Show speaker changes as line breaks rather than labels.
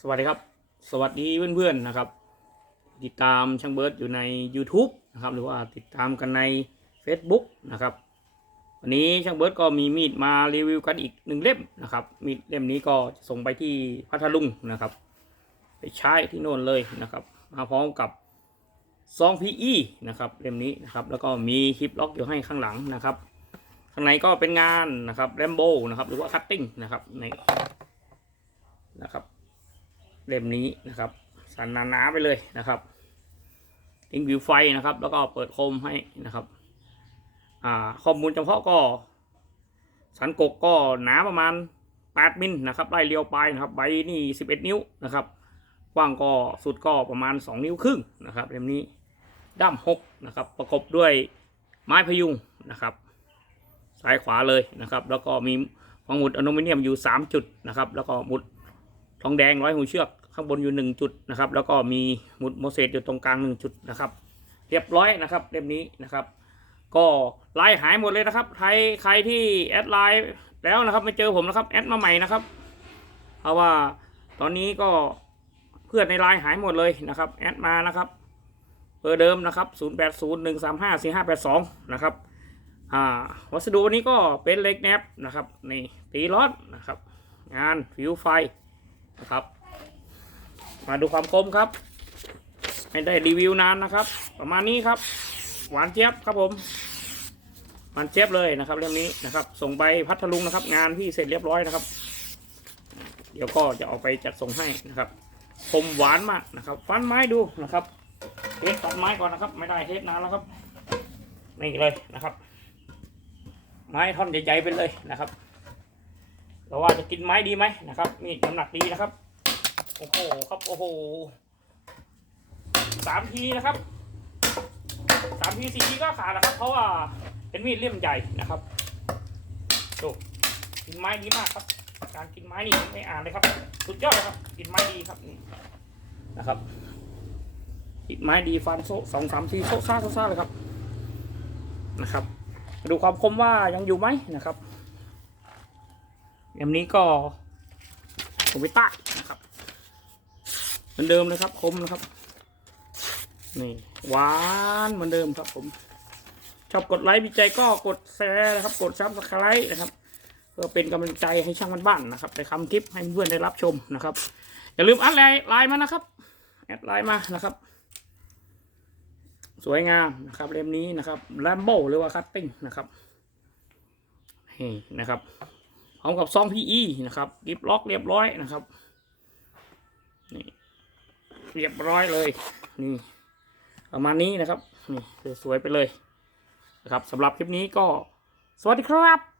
สวัสดีครับ สวัสดีเพื่อนๆนะครับ ติดตามช่างเบิร์ดอยู่ใน YouTube นะครับหรือว่าติดตามกันใน Facebook นะครับ วันนี้ช่างเบิร์ดก็มีมีดมารีวิวกันอีกหนึ่งเล่มนะครับ มีดเล่มนี้ก็ส่งไปที่พัทลุงนะครับ ไปใช้ที่โน่นเลยนะครับ มาพร้อมกับซอง PE นะครับเล่มนี้นะครับ แล้วก็มีคลิปล็อกอยู่ให้ข้างหลังนะครับข้างในก็เป็นงานนะครับแรมโบนะครับหรือว่าคัตติ้งนะครับใน เล่มนี้นะครับ สันนาๆไปเลยนะครับทิ้งวิวไฟนะครับ แล้วก็เปิดโคมให้นะครับ อ่าข้อมูลเฉพาะก็ สันกกก็หนาประมาณ 8 มิลนะครับไล่เรียวปลายนะครับใบนี่ 11 นิ้วนะครับกว้างก็สุดก็ประมาณ 2 นิ้วครึ่งนะครับเล่มนี้ด้าม6นะครับ ประกบด้วยไม้พยุงนะครับ ซ้ายขวาเลยนะครับ แล้วก็มีฟังหมุดอลูมิเนียมอยู่ 3 จุดนะครับ แล้วก็หมุด ทองแดงร้อยหูเชือกข้างบนอยู่หนึ่งจุดนะครับ แล้วก็มีมุดโมเสสอยู่ตรงกลางหนึ่งจุดนะครับ เรียบร้อยนะครับเล่มนี้นะครับ ก็ลายหายหมดเลยนะครับใครใครที่แอดไลน์แล้วนะครับไม่เจอผมนะครับแอดมาใหม่นะครับ เพราะว่าตอนนี้ก็เพื่อนในไลน์หายหมดเลยนะครับแอดมานะครับเบอร์เดิมนะครับ 0 8 0 1 3 5 4 5 8 2 นะครับอ่าวัสดุวันนี้ก็เป็นเหล็กแนบนะครับนี่ตีรอนนะครับ งานฟิวไฟ นะครับ มาดูความคมครับ ไม่ได้รีวิวนานนะครับ ประมาณนี้ครับ หวานเจี๊ยบครับผมหวานเจี๊ยบเลยนะครับ เรื่องนี้นะครับ ส่งไปพัทลุงนะครับ งานที่เสร็จเรียบร้อยนะครับ เดี๋ยวก็จะเอาไปจัดส่งให้นะครับคมหวานมากนะครับฟันไม้ดูนะครับเทสฟันไม้ก่อนนะครับ ไม่ได้เทสนานแล้วครับนี่เลยนะครับ ไม้ท่อนใหญ่ๆไปเลยนะครับ เราว่าจะกินไม้ดีไหมนะครับ มีดน้ำหนักดีนะครับ โอ้โหครับโอ้โหสามทีนะครับสามทีสี่ทีก็ขาดนะครับ เพราะว่าเป็นมีดเล่มใหญ่นะครับดูกินไม้ดีมากครับ การกินไม้นี่ไม่อ่านเลยครับ สุดยอดเลยครับ กินไม้ดีครับนี่นะครับกินไม้ดีฟันโซสองสามทีโซซ่าโซซ่าเลยครับนะครับ ดูความคมว่ายังอยู่ไหมนะครับ เล่มนี้ก็โควิต้านะครับ เหมือนเดิมเลยครับคมนะครับ นี่หวานเหมือนเดิมครับผม ชอบกดไลค์มีใจก็กดแชร์นะครับ กดซับสไครต์นะครับ เพื่อเป็นกำลังใจให้ช่างบ้านๆนะครับในคำคลิปให้เพื่อนได้รับชมนะครับ อย่าลืมแอดไลน์ไลน์มานะครับแอดไลน์มานะครับ สวยงามนะครับเล่มนี้นะครับแลมโบหรือว่าคัตติ้งนะครับนี่นะครับ พร้อมกับซอง PE นะครับกิบล็อกเรียบร้อยนะครับนี่เรียบร้อยเลยนี่ประมาณนี้นะครับนี่สวยๆไปเลยนะครับสำหรับคลิปนี้ก็สวัสดีครับ